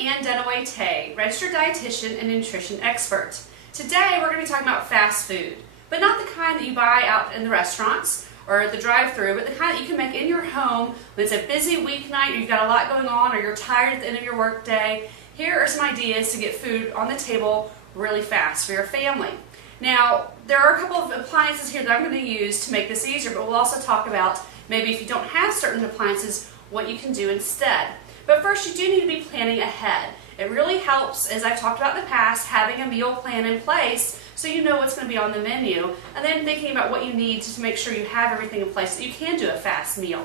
Ann Dunaway-Tay, registered dietitian and nutrition expert. Today we're going to be talking about fast food, but not the kind that you buy out in the restaurants or the drive-thru, but the kind that you can make in your home when it's a busy weeknight or you've got a lot going on or you're tired at the end of your work day. Here are some ideas to get food on the table really fast for your family. Now, there are a couple of appliances here that I'm going to use to make this easier, but we'll also talk about maybe if you don't have certain appliances, what you can do instead. But first, you do need to be planning ahead. It really helps, as I've talked about in the past, having a meal plan in place so you know what's going to be on the menu, and then thinking about what you need to make sure you have everything in place so you can do a fast meal.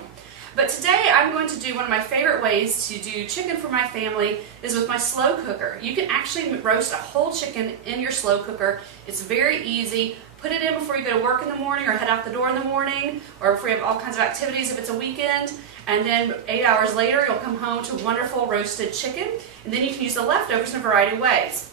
But today I'm going to do one of my favorite ways to do chicken for my family is with my slow cooker. You can actually roast a whole chicken in your slow cooker. It's very easy. Put it in before you go to work in the morning or head out the door in the morning, or before you have all kinds of activities if it's a weekend. And then 8 hours later you'll come home to wonderful roasted chicken, and then you can use the leftovers in a variety of ways.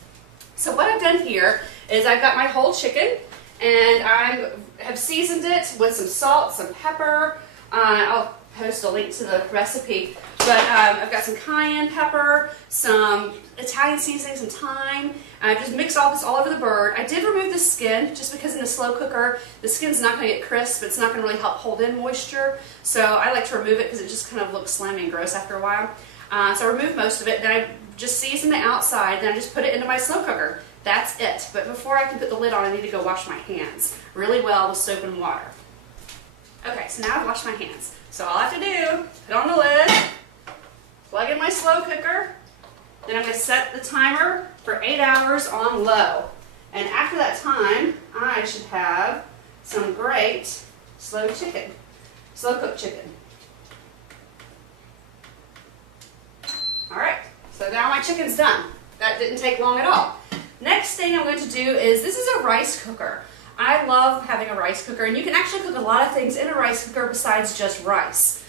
So what I've done here is I've got my whole chicken and I have seasoned it with some salt, some pepper. I'll post a link to the recipe, but I've got some cayenne pepper, some Italian seasoning, some thyme. I've just mixed all this all over the bird. I did remove the skin just because in the slow cooker the skin's not going to get crisp. It's not going to really help hold in moisture, so I like to remove it because it just kind of looks slimy and gross after a while. So I removed most of it, then I just season the outside, then I just put it into my slow cooker. That's it. But before I can put the lid on, I need to go wash my hands really well with soap and water. Okay, so now I've washed my hands. So all I have to do, put on the lid, plug in my slow cooker, then I'm going to set the timer for 8 hours on low. And after that time, I should have some great slow cooked chicken. Alright, so now my chicken's done. That didn't take long at all. Next thing I'm going to do is, this is a rice cooker. I love having a rice cooker, and you can actually cook a lot of things in a rice cooker besides just rice.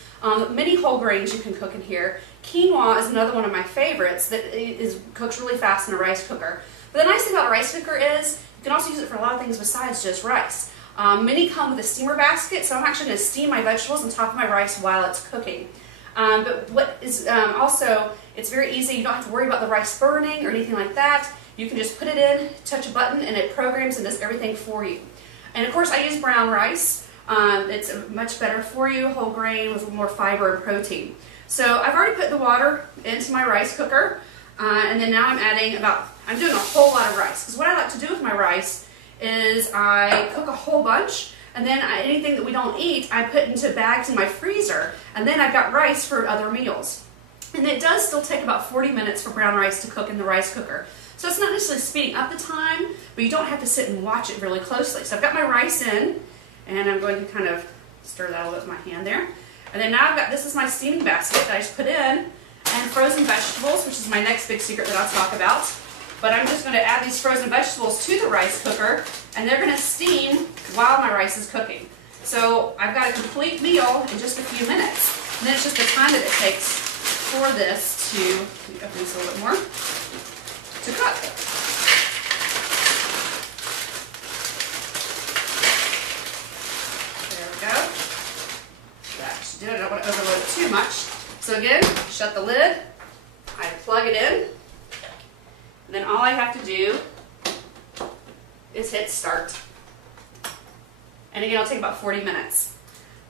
Many whole grains you can cook in here. Quinoa is another one of my favorites that cooks really fast in a rice cooker. But the nice thing about a rice cooker is you can also use it for a lot of things besides just rice. Many come with a steamer basket, so I'm actually going to steam my vegetables on top of my rice while it's cooking. But what is also, it's very easy. You don't have to worry about the rice burning or anything like that. You can just put it in, touch a button, and it programs and does everything for you. And of course I use brown rice. It's much better for you, whole grain with more fiber and protein. So I've already put the water into my rice cooker, and then now I'm doing a whole lot of rice. Because what I like to do with my rice is I cook a whole bunch, and then anything that we don't eat, I put into bags in my freezer, and then I've got rice for other meals. And it does still take about 40 minutes for brown rice to cook in the rice cooker. So it's not necessarily speeding up the time, but you don't have to sit and watch it really closely. So I've got my rice in, and I'm going to kind of stir that a little bit with my hand there. And then now this is my steaming basket that I just put in, and frozen vegetables, which is my next big secret that I'll talk about. But I'm just going to add these frozen vegetables to the rice cooker, and they're going to steam while my rice is cooking. So I've got a complete meal in just a few minutes. And then it's just the time that it takes for this to, let me open this a little bit more, to cook. There we go. That should do it. I don't want to overload it too much. So again, shut the lid, I plug it in, and then all I have to do is hit start. And again, it'll take about 40 minutes.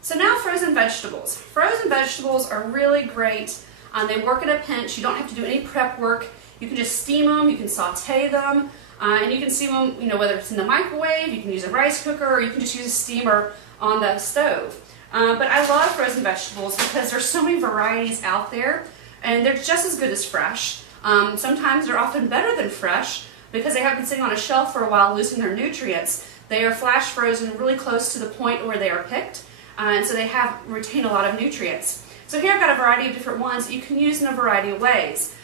So now frozen vegetables. Frozen vegetables are really great. They work in a pinch. You don't have to do any prep work. You can just steam them, you can saute them, and you can steam them, whether it's in the microwave, you can use a rice cooker, or you can just use a steamer on the stove. But I love frozen vegetables because there's so many varieties out there, and they're just as good as fresh. Sometimes they're often better than fresh because they have been sitting on a shelf for a while losing their nutrients. They are flash frozen really close to the point where they are picked, and so they retain a lot of nutrients. So here I've got a variety of different ones that you can use in a variety of ways.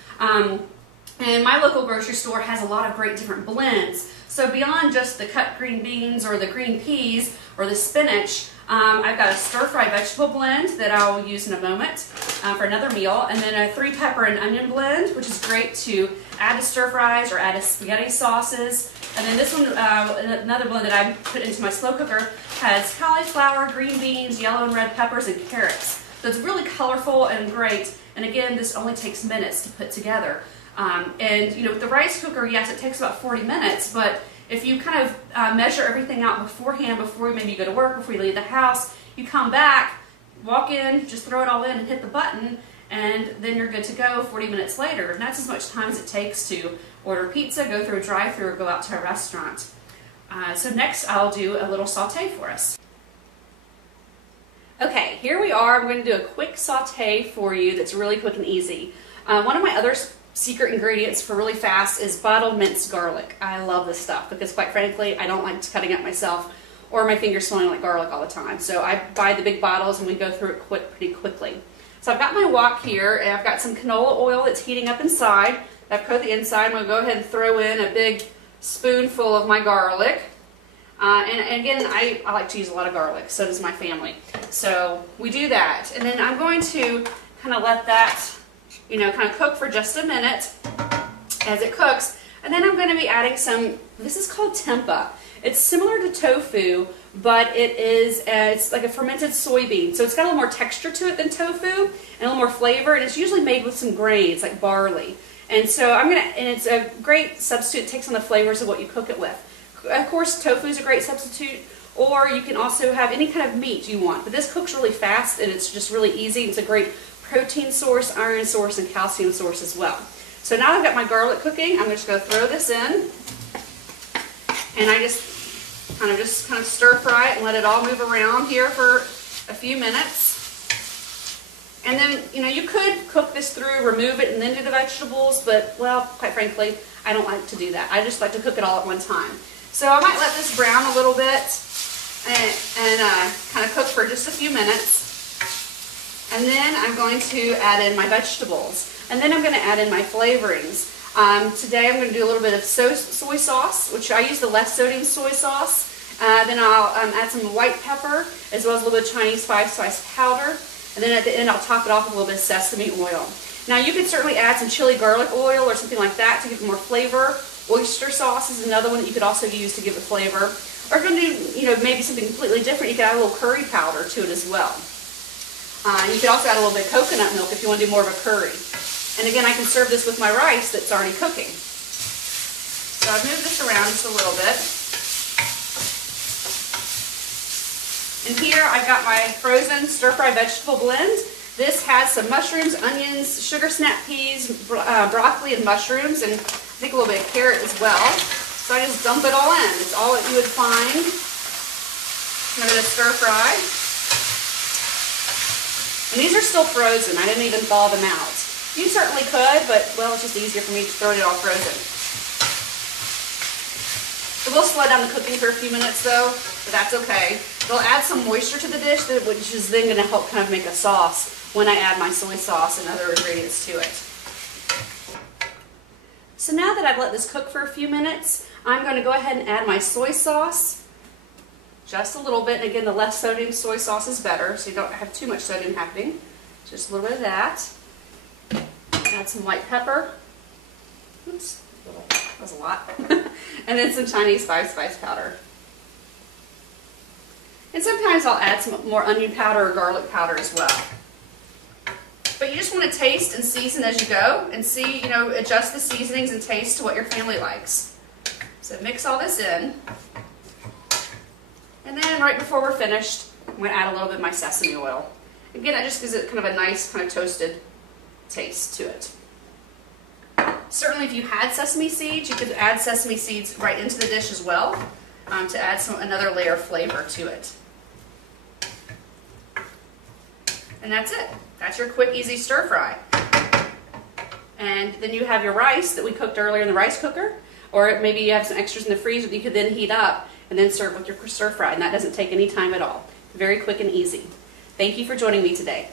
And my local grocery store has a lot of great different blends. So beyond just the cut green beans or the green peas or the spinach, I've got a stir-fry vegetable blend that I'll use in a moment for another meal, and then a 3-pepper and onion blend, which is great to add to stir-fries or add to spaghetti sauces. And then this one, another blend that I put into my slow cooker, has cauliflower, green beans, yellow and red peppers, and carrots. So it's really colorful and great, and again, this only takes minutes to put together. And you know, with the rice cooker, yes, it takes about 40 minutes, but if you kind of measure everything out beforehand, before maybe you go to work, before you leave the house, you come back, walk in, just throw it all in and hit the button, and then you're good to go 40 minutes later. And that's as much time as it takes to order pizza, go through a drive-thru, or go out to a restaurant. So next I'll do a little saute for us. Okay, here we are. I'm going to do a quick saute for you that's really quick and easy. One of my other secret ingredients for really fast is bottled minced garlic. I love this stuff because, quite frankly, I don't like cutting it myself or my fingers smelling like garlic all the time. So I buy the big bottles and we go through it pretty quickly. So I've got my wok here, and I've got some canola oil that's heating up inside. I've coated the inside. I'm going to go ahead and throw in a big spoonful of my garlic. And again, I like to use a lot of garlic, so does my family. So we do that. And then I'm going to kind of let that, you know, kind of cook for just a minute as it cooks. And then I'm going to be adding some, this is called tempeh. It's similar to tofu, but it's like a fermented soybean. So it's got a little more texture to it than tofu and a little more flavor. And it's usually made with some grains like barley. And so and it's a great substitute. It takes on the flavors of what you cook it with. Of course, tofu is a great substitute, or you can also have any kind of meat you want. But this cooks really fast, and it's just really easy. It's a great protein source, iron source, and calcium source as well. So now I've got my garlic cooking. I'm just going to throw this in, and I just kind of stir fry it and let it all move around here for a few minutes. And then, you know, you could cook this through, remove it, and then do the vegetables, but, well, quite frankly, I don't like to do that. I just like to cook it all at one time. So I might let this brown a little bit and kind of cook for just a few minutes. And then I'm going to add in my vegetables. And then I'm going to add in my flavorings. Today I'm going to do a little bit of soy sauce, which I use the less sodium soy sauce. Then I'll add some white pepper, as well as a little bit of Chinese spice powder. And then at the end I'll top it off with a little bit of sesame oil. Now you could certainly add some chili garlic oil or something like that to give it more flavor. Oyster sauce is another one that you could also use to give it flavor. Or if you're going to do, you know, maybe something completely different, you could add a little curry powder to it as well. You could also add a little bit of coconut milk if you want to do more of a curry. And again, I can serve this with my rice that's already cooking. So I've moved this around just a little bit. And here I've got my frozen stir-fry vegetable blend. This has some mushrooms, onions, sugar snap peas, broccoli, and mushrooms, and I think a little bit of carrot as well. So I just dump it all in. It's all that you would find. I'm going to stir fry. And these are still frozen. I didn't even thaw them out. You certainly could, but, well, it's just easier for me to throw it all frozen. It will slow down the cooking for a few minutes though, but that's okay. It'll add some moisture to the dish, which is then going to help kind of make a sauce when I add my soy sauce and other ingredients to it. So now that I've let this cook for a few minutes, I'm going to go ahead and add my soy sauce, just a little bit. And again, the less sodium soy sauce is better, so you don't have too much sodium happening. Just a little bit of that. Add some white pepper. Oops, that was a lot. And then some Chinese spice powder. And sometimes I'll add some more onion powder or garlic powder as well. But you just want to taste and season as you go and see, you know, adjust the seasonings and taste to what your family likes. So mix all this in. And then right before we're finished, I'm going to add a little bit of my sesame oil. Again, that just gives it kind of a nice kind of toasted taste to it. Certainly if you had sesame seeds, you could add sesame seeds right into the dish as well to add another layer of flavor to it. And that's it. That's your quick, easy stir fry. And then you have your rice that we cooked earlier in the rice cooker, or maybe you have some extras in the freezer that you could then heat up and then serve with your stir fry, and that doesn't take any time at all. Very quick and easy. Thank you for joining me today.